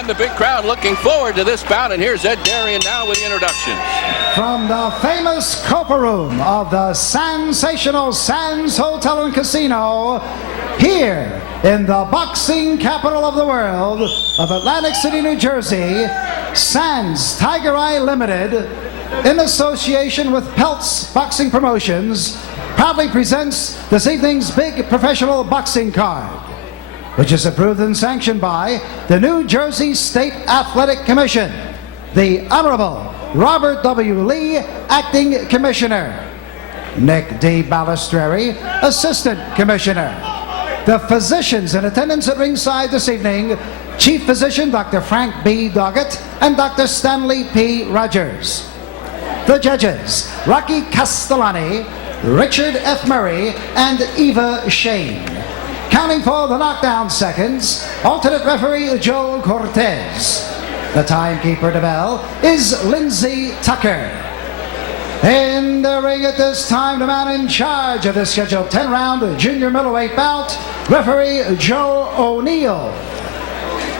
And the big crowd looking forward to this bout. And here's Ed Darian now with the introductions. From the famous Copa Room of the sensational Sands Hotel and Casino, here in the boxing capital of the world of Atlantic City, New Jersey, Sands Tiger Eye Limited, in association with Peltz Boxing Promotions, proudly presents this evening's big professional boxing card, which is approved and sanctioned by the New Jersey State Athletic Commission, the Honorable Robert W. Lee, Acting Commissioner, Nick D. Balistreri, Assistant Commissioner. The physicians in attendance at ringside this evening, Chief Physician Dr. Frank B. Doggett and Dr. Stanley P. Rogers. The judges, Rocky Castellani, Richard F. Murray, and Eva Shane. Counting for the knockdown seconds, alternate referee Joe Cortez. The timekeeper to bell is Lindsay Tucker. In the ring at this time, the man in charge of this scheduled 10-round junior middleweight bout, referee Joe O'Neill.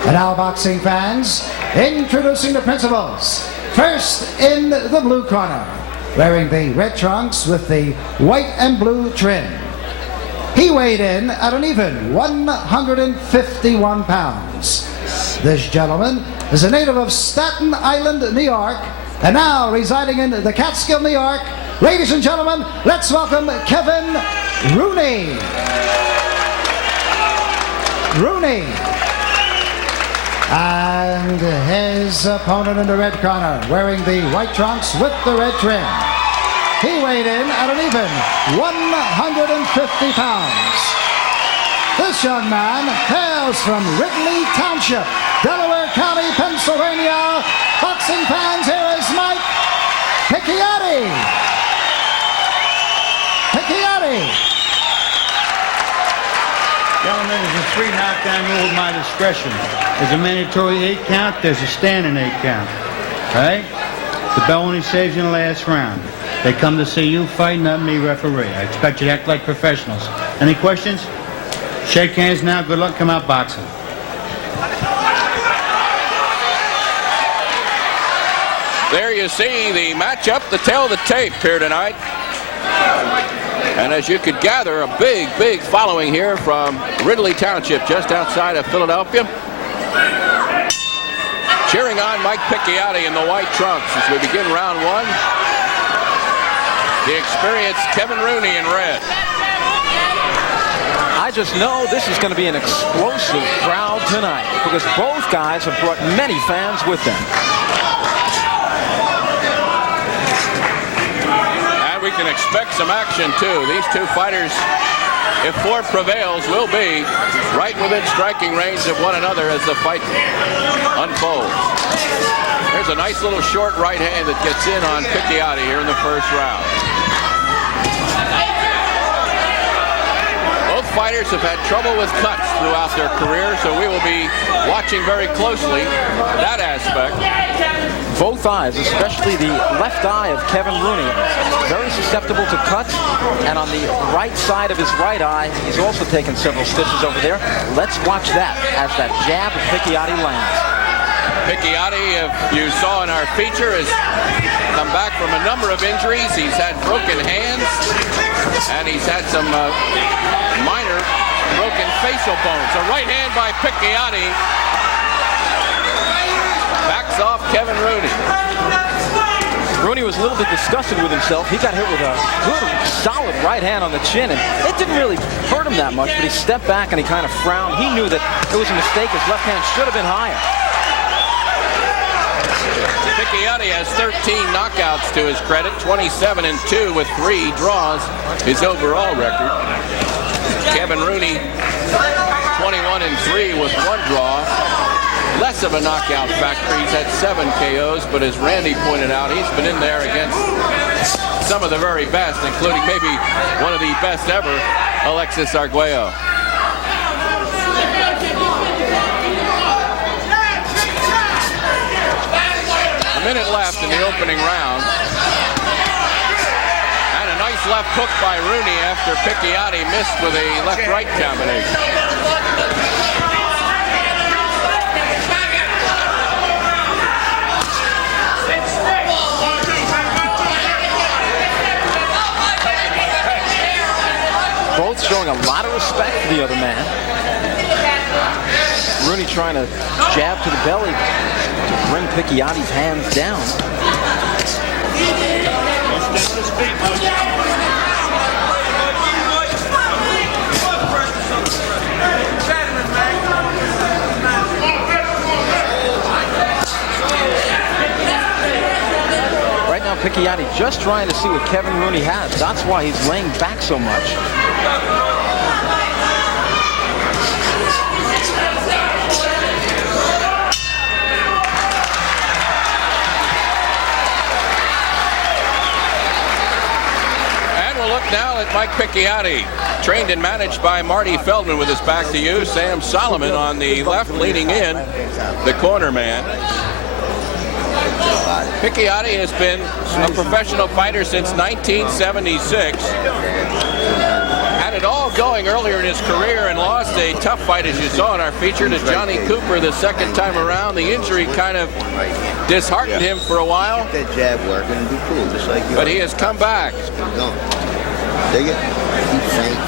And now, boxing fans, introducing the principals. First in the blue corner, wearing the red trunks with the white and blue trim. He weighed in at an even 151 pounds. This gentleman is a native of Staten Island, New York, and now residing in the Catskill, New York. Ladies and gentlemen, let's welcome Kevin Rooney. And his opponent in the red corner, wearing the white trunks with the red trim. He weighed in at an even 150 pounds. This young man hails from Ridley Township, Delaware County, Pennsylvania. Boxing fans, here is Mike Picciotti. Gentlemen, there's a 3 knockdown rule at my discretion. There's a mandatory 8 count, there's a standing 8 count. All right? The bell only saves you in the last round. They come to see you fight, not me, referee. I expect you to act like professionals. Any questions? Shake hands now. Good luck. Come out boxing. There you see the matchup, the tail of the tape here tonight. And as you could gather, a big following here from Ridley Township, just outside of Philadelphia. Cheering on Mike Picciotti in the white trunks as we begin round 1. The experienced Kevin Rooney in red. I just know this is going to be an explosive crowd tonight because both guys have brought many fans with them. And we can expect some action too. These two fighters, if 4 prevails, will be right within striking range of one another as the fight unfolds. There's a nice little short right hand that gets in on Picciotti here in the first round. Both fighters have had trouble with cuts throughout their career, so we will be watching very closely that aspect. Both eyes, especially the left eye of Kevin Rooney, very susceptible to cuts, and on the right side of his right eye, he's also taken several stitches over there. Let's watch that as that jab of Picciotti lands. Picciotti, if you saw in our feature, has come back from a number of injuries. He's had broken hands, and he's had some minor broken facial bones. A right hand by Picciotti backs off Kevin Rooney. Rooney was a little bit disgusted with himself. He got hit with a good, solid right hand on the chin, and it didn't really hurt him that much, but he stepped back and he kind of frowned. He knew that it was a mistake. His left hand should have been higher. Picciotti has 13 knockouts to his credit, 27-2 with 3 draws, his overall record. Kevin Rooney, 21-3 with 1 draw. Less of a knockout factor. He's had 7 KOs, but as Randy pointed out, he's been in there against some of the very best, including maybe one of the best ever, Alexis Arguello. A minute left in the opening round. And a nice left hook by Rooney after Picciotti missed with a left-right combination. a lot of respect for the other man. Rooney trying to jab to the belly to bring Picciotti's hands down. Right now, Picciotti just trying to see what Kevin Rooney has. That's why he's laying back so much. Look now at Mike Picciotti, trained and managed by Marty Feldman with his back to you. Sam Solomon on the left leaning in, the corner man. Picciotti has been a professional fighter since 1976. Had it all going earlier in his career and lost a tough fight, as you saw in our feature, to Johnny Cooper the second time around. The injury kind of disheartened him for a while. That jab working and be cool, just like you. But he has come back. Dig it? Keep faint.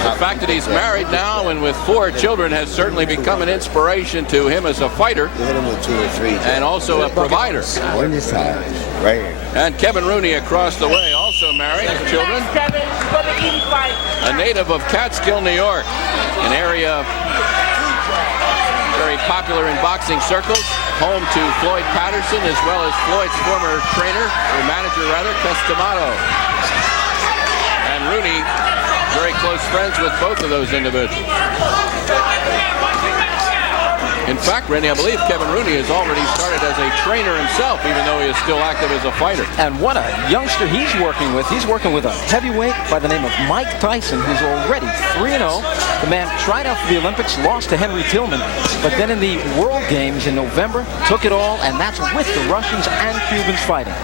The fact that he's married now and with 4 children has certainly become an inspiration to him as a fighter. You hit him with 2 or 3. And also a provider. One this side, right here. And Kevin Rooney across the way, also married with children. A native of Catskill, New York, an area very popular in boxing circles, home to Floyd Patterson as well as Floyd's former trainer, or manager rather, Customato. And Rooney, very close friends with both of those individuals. In fact, Randy, I believe Kevin Rooney has already started as a trainer himself, even though he is still active as a fighter. And what a youngster he's working with. He's working with a heavyweight by the name of Mike Tyson, who's already 3-0. The man tried out for the Olympics, lost to Henry Tillman, but then in the World Games in November, took it all, and that's with the Russians and Cubans fighting.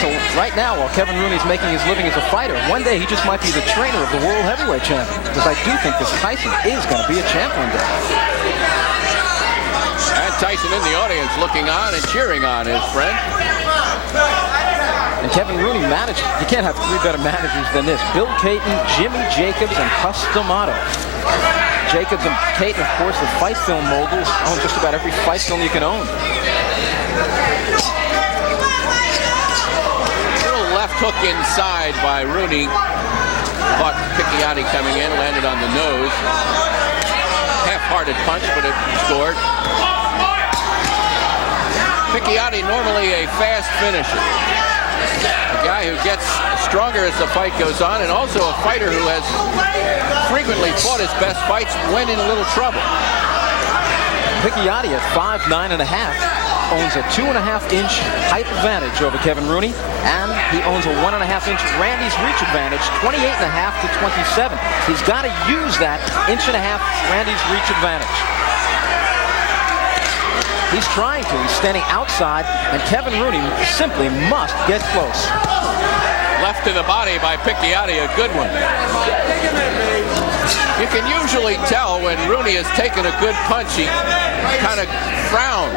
So right now, while Kevin Rooney's making his living as a fighter, one day he just might be the trainer of the world heavyweight champion. Because I do think this Tyson is going to be a champ one day. And Tyson in the audience looking on and cheering on his friend. And Kevin Rooney managed. You can't have 3 better managers than this. Bill Caton, Jimmy Jacobs, and Customato. Jacobs and Caton, of course, the fight film moguls, own just about every fight film you can own. Left hook inside by Rooney. Caught Picciotti coming in, landed on the nose. Half-hearted punch, but it scored. Picciotti normally a fast finisher. A guy who gets stronger as the fight goes on, and also a fighter who has frequently fought his best fights when in a little trouble. Picciotti at 5'9.5". owns a 2.5-inch height advantage over Kevin Rooney, and he owns a 1.5-inch Randy's reach advantage, 28.5 to 27. He's got to use that 1.5-inch Randy's reach advantage. He's trying to. He's standing outside, and Kevin Rooney simply must get close. Left to the body by Picciotti, a good one. You can usually tell when Rooney has taken a good punch, he kind of frowns.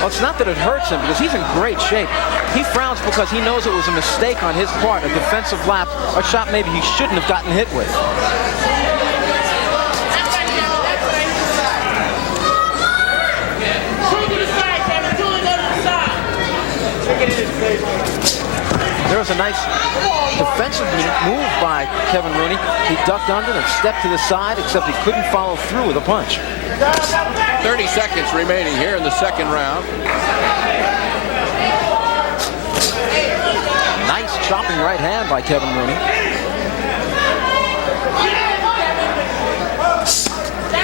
Well, it's not that it hurts him, because he's in great shape. He frowns because he knows it was a mistake on his part, a defensive lapse, a shot maybe he shouldn't have gotten hit with. There was a nice defensive move by Kevin Rooney. He ducked under and stepped to the side, except he couldn't follow through with a punch. 30 seconds remaining here in the second round. Nice chopping right hand by Kevin Rooney.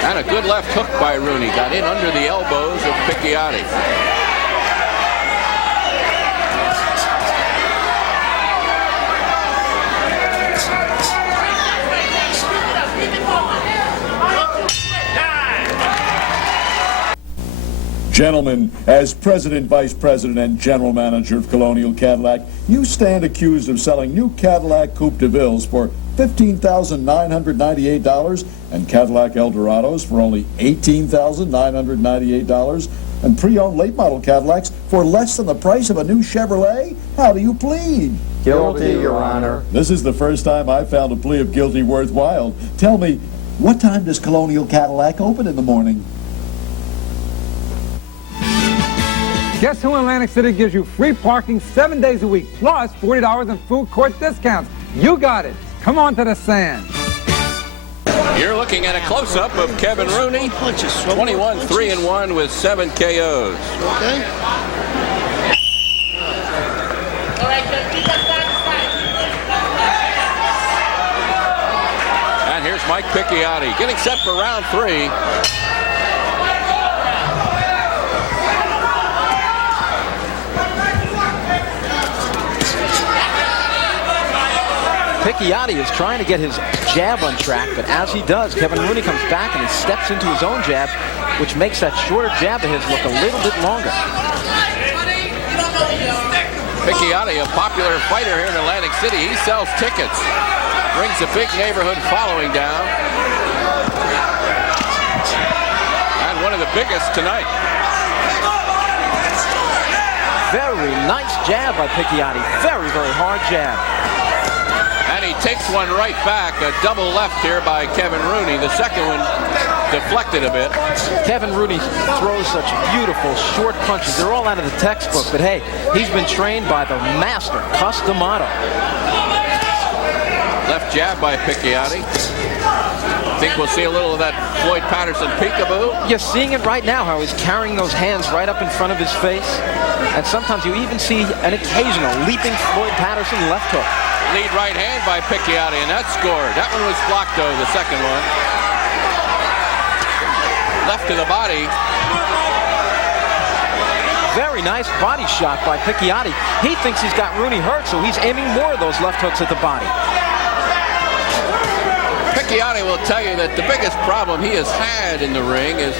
And a good left hook by Rooney. Got in under the elbows of Picciotti. Gentlemen, as President, Vice President, and General Manager of Colonial Cadillac, you stand accused of selling new Cadillac Coupe de Villes for $15,998 and Cadillac Eldorados for only $18,998 and pre-owned late model Cadillacs for less than the price of a new Chevrolet? How do you plead? Guilty, Your Honor. This is the first time I've found a plea of guilty worthwhile. Tell me, what time does Colonial Cadillac open in the morning? Guess who in Atlantic City gives you free parking 7 days a week, plus $40 in food court discounts? You got it. Come on to the sand. You're looking at a close-up of Kevin Rooney, 21-3-1 with 7 KOs. And here's Mike Picciotti getting set for round 3. Picciotti is trying to get his jab on track, but as he does, Kevin Rooney comes back and he steps into his own jab, which makes that shorter jab of his look a little bit longer. Picciotti, a popular fighter here in Atlantic City. He sells tickets, brings a big neighborhood following down, and one of the biggest tonight. Very nice jab by Picciotti. Very, very hard jab. And he takes one right back, a double left here by Kevin Rooney. The second one deflected a bit. Kevin Rooney throws such beautiful short punches. They're all out of the textbook, but hey, he's been trained by the master, Cus D'Amato. Left jab by Picciotti. Think we'll see a little of that Floyd Patterson peekaboo? You're seeing it right now, how he's carrying those hands right up in front of his face. And sometimes you even see an occasional leaping Floyd Patterson left hook. Lead right hand by Picciotti, and that scored. That one was blocked, though, the second one. Left to the body. Very nice body shot by Picciotti. He thinks he's got Rooney hurt, so he's aiming more of those left hooks at the body. Picciotti will tell you that the biggest problem he has had in the ring is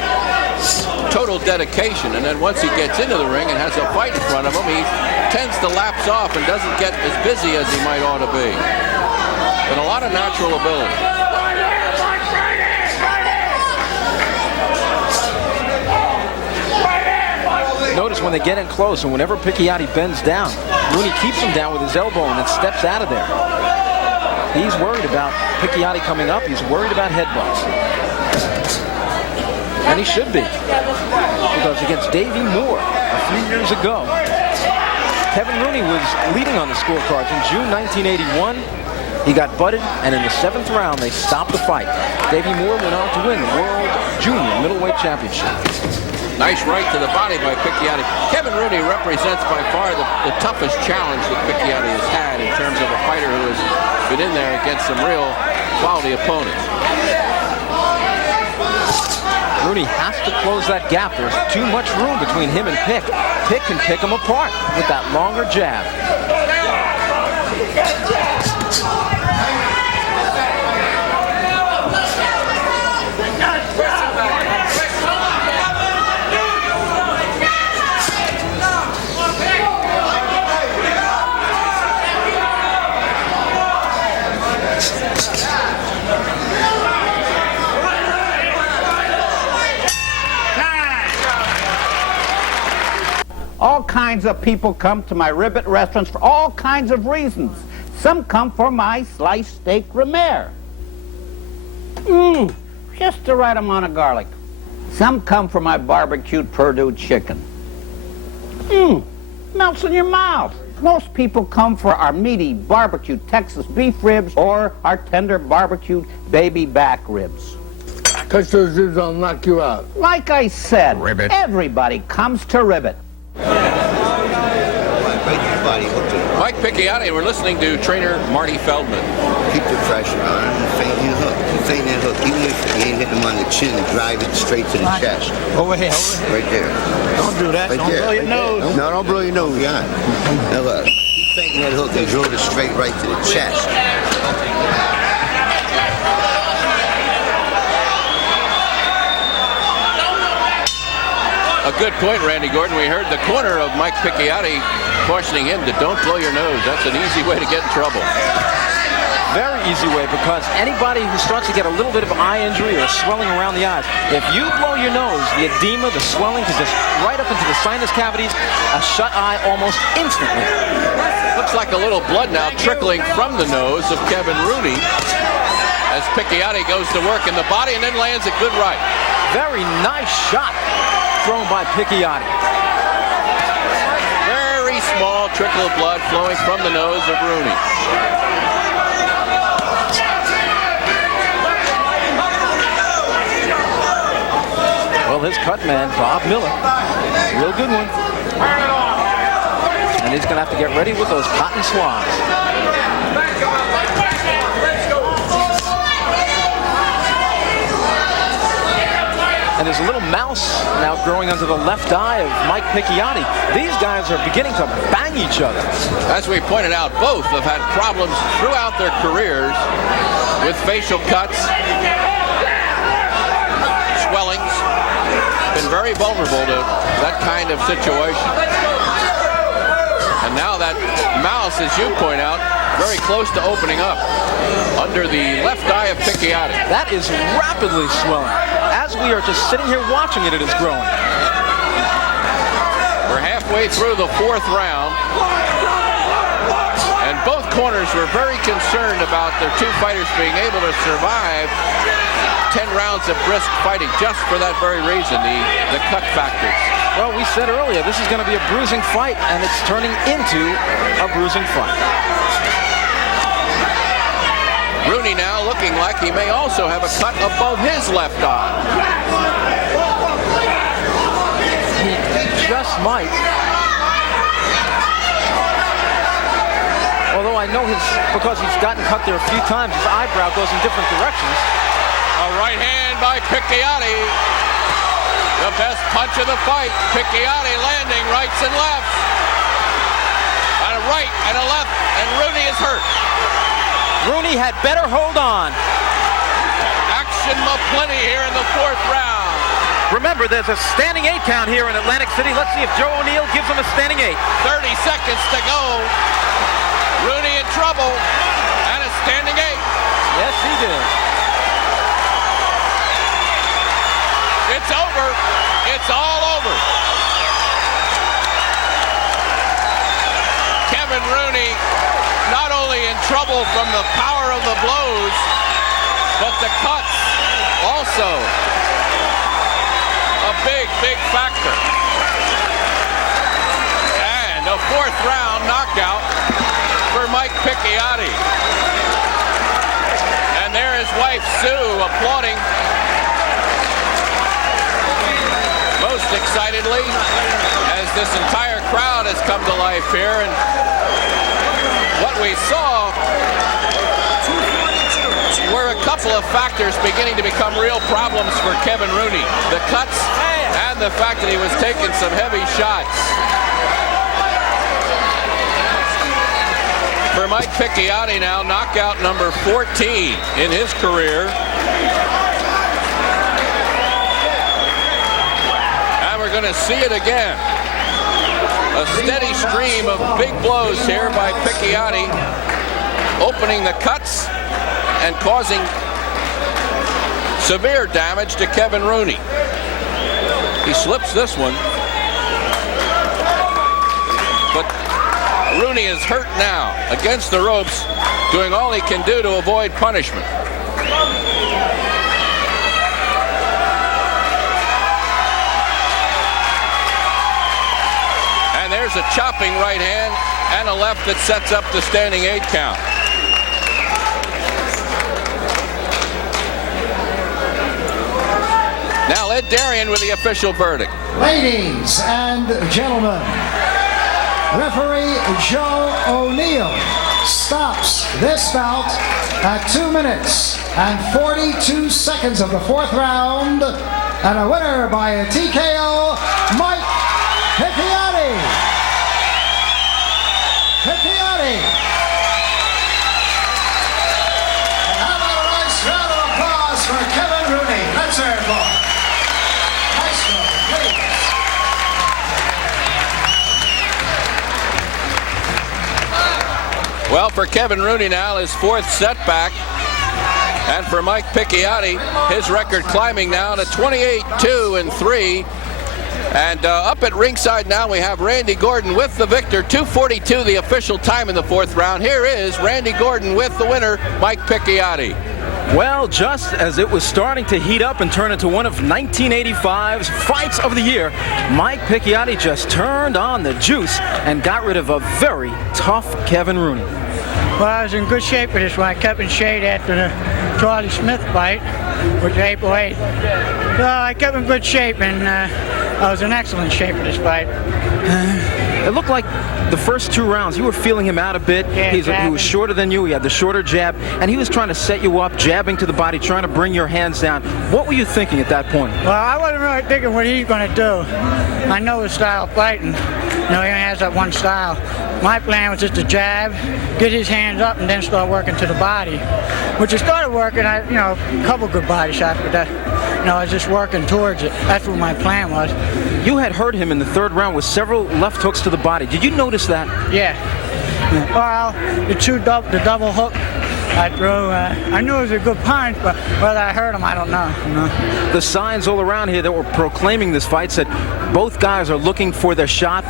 total dedication, and then once he gets into the ring and has a fight in front of him, he tends to lapse off and doesn't get as busy as he might ought to be. But a lot of natural ability. Notice when they get in close, and whenever Picciotti bends down, Rooney keeps him down with his elbow and then steps out of there. He's worried about Picciotti coming up. He's worried about headbutts. And he should be. Because against Davey Moore a few years ago, Kevin Rooney was leading on the scorecards in June 1981. He got butted, and in the 7th round, they stopped the fight. Davey Moore went on to win the World Junior Middleweight Championship. Nice right to the body by Picciotti. Kevin Rooney represents by far the toughest challenge that Picciotti has had in terms of a fighter who has been in there against some real quality opponents. Rooney has to close that gap. There's too much room between him and Pick. Pick can pick him apart with that longer jab. All kinds of people come to my Ribbit restaurants for all kinds of reasons. Some come for my sliced steak Romare. Just the right amount of garlic. Some come for my barbecued Purdue chicken. Melts in your mouth. Most people come for our meaty barbecued Texas beef ribs or our tender barbecued baby back ribs. Touch those ribs, I'll knock you out. Like I said, Ribbit. Everybody comes to Ribbit. Mike Picciotti, we're listening to trainer Marty Feldman. Keep the pressure on him and feint your hook. You feint that hook, even if you ain't hitting him on the chin, drive it straight to the chest. Over here. Right there. Don't do that. Right Don't there. blow your nose. No, don't blow your nose, yeah. Now look, keep feinting that hook and drove it straight right to the chest. A good point, Randy Gordon. We heard the corner of Mike Picciotti cautioning him to don't blow your nose. That's an easy way to get in trouble. Very easy way, because anybody who starts to get a little bit of eye injury or swelling around the eyes, if you blow your nose, the edema, the swelling can just right up into the sinus cavities, a shut eye almost instantly. Looks like a little blood now trickling from the nose of Kevin Rooney as Picciotti goes to work in the body and then lands a good right. Very nice shot thrown by Picciotti. Very small trickle of blood flowing from the nose of Rooney. Well, his cut man, Bob Miller, real good one. And he's going to have to get ready with those cotton swabs. And there's a little mouse now growing under the left eye of Mike Picciotti. These guys are beginning to bang each other. As we pointed out, both have had problems throughout their careers with facial cuts, swellings, been very vulnerable to that kind of situation. And now that mouse, as you point out, very close to opening up under the left eye of Picciotti. That is rapidly swelling. As we are just sitting here watching it, it is growing. We're halfway through the fourth round. And both corners were very concerned about their two fighters being able to survive 10 rounds of brisk fighting just for that very reason, the cut factors. Well, we said earlier, this is going to be a bruising fight, and it's turning into a bruising fight. Rooney now looking like he may also have a cut above his left eye. He just might. Although I know because he's gotten cut there a few times, his eyebrow goes in different directions. A right hand by Picciotti. The best punch of the fight. Picciotti landing rights and lefts. And a right and a left, and Rooney is hurt. Rooney had better hold on. Action aplenty here in the fourth round. Remember, there's a standing 8 count here in Atlantic City. Let's see if Joe O'Neill gives him a standing 8. 30 seconds to go. Rooney in trouble, and a standing 8. Yes, he did. It's over. It's all over. Kevin Rooney not only in trouble from the power of the blows, but the cuts also a big, big factor. And a fourth round knockout for Mike Picciotti. And there his wife Sue applauding most excitedly as this entire crowd has come to life here. And what we saw were a couple of factors beginning to become real problems for Kevin Rooney. The cuts and the fact that he was taking some heavy shots. For Mike Picciotti now, knockout number 14 in his career. And we're going to see it again. A steady stream of big blows here by Picciotti, opening the cuts and causing severe damage to Kevin Rooney. He slips this one, but Rooney is hurt now, against the ropes, doing all he can do to avoid punishment. And there's a chopping right hand and a left that sets up the standing 8 count. Now Ed Darian with the official verdict. Ladies and gentlemen, referee Joe O'Neill stops this bout at 2 minutes and 42 seconds of the fourth round, and a winner by a TKO, Mike Picciotti. Picciotti. And how about a nice round of applause for Kevin Rooney? Let's hear it for him. Maestro, please. Well, for Kevin Rooney now, his fourth setback. And for Mike Picciotti, his record climbing now to 28-2-3 And up at ringside now we have Randy Gordon with the victor. 2:42 the official time in the 4th round. Here is Randy Gordon with the winner, Mike Picciotti. Well, just as it was starting to heat up and turn into one of 1985's fights of the year, Mike Picciotti just turned on the juice and got rid of a very tough Kevin Rooney. Well, I was in good shape for this one. I kept in shade after the Charlie Smith fight, which was April 8th. So I kept in good shape, and I was in excellent shape for this fight. It looked like the first 2 rounds, you were feeling him out a bit. Yeah, He was shorter than you. He had the shorter jab, and he was trying to set you up, jabbing to the body, trying to bring your hands down. What were you thinking at that point? Well, I wasn't really thinking what he's going to do. I know his style of fighting. You know, he only has that one style. My plan was just to jab, get his hands up, and then start working to the body. Which it started working, a couple good body shots, but that, I was just working towards it. That's what my plan was. You had hurt him in the 3rd round with several left hooks to the body. Did you notice that? Yeah. Well, the double hook I threw, I knew it was a good punch, but whether I hurt him, I don't know. The signs all around here that were proclaiming this fight said both guys are looking for their shot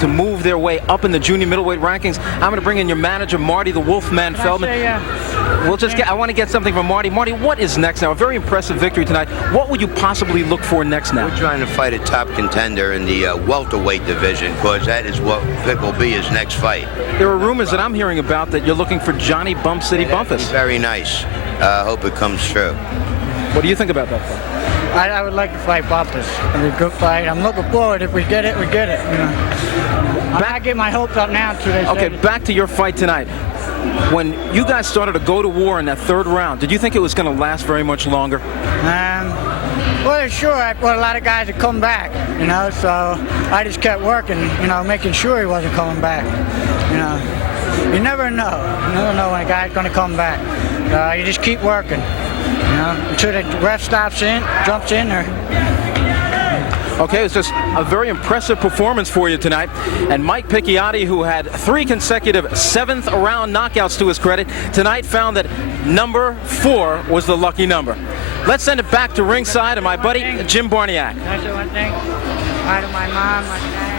to move their way up in the junior middleweight rankings. I'm going to bring in your manager, Marty the Wolfman Feldman. I want to get something from Marty. Marty, what is next now? A very impressive victory tonight. What would you possibly look for next now? We're trying to fight a top contender in the welterweight division, because that is what Pick will be his next fight. There are rumors that I'm hearing about that you're looking for Johnny Bump City Bumpus. Very nice. Hope it comes true. What do you think about that fight? I would like to fight Bumpus. It'll be a good fight. I'm looking forward. If we get it, we get it. I get my hopes up now. Okay, back to your fight tonight. When you guys started to go to war in that 3rd round, did you think it was going to last very much longer? Well, sure. I thought a lot of guys would come back, so I just kept working, making sure he wasn't coming back. You never know. You never know when a guy's going to come back. You just keep working, until the ref jumps in there. Okay, it was just a very impressive performance for you tonight. And Mike Picciotti, who had 3 consecutive 7th round knockouts to his credit, tonight found that number 4 was the lucky number. Let's send it back to ringside and my buddy Jim Barniak. That's the one thing. Hi to my mom, my dad.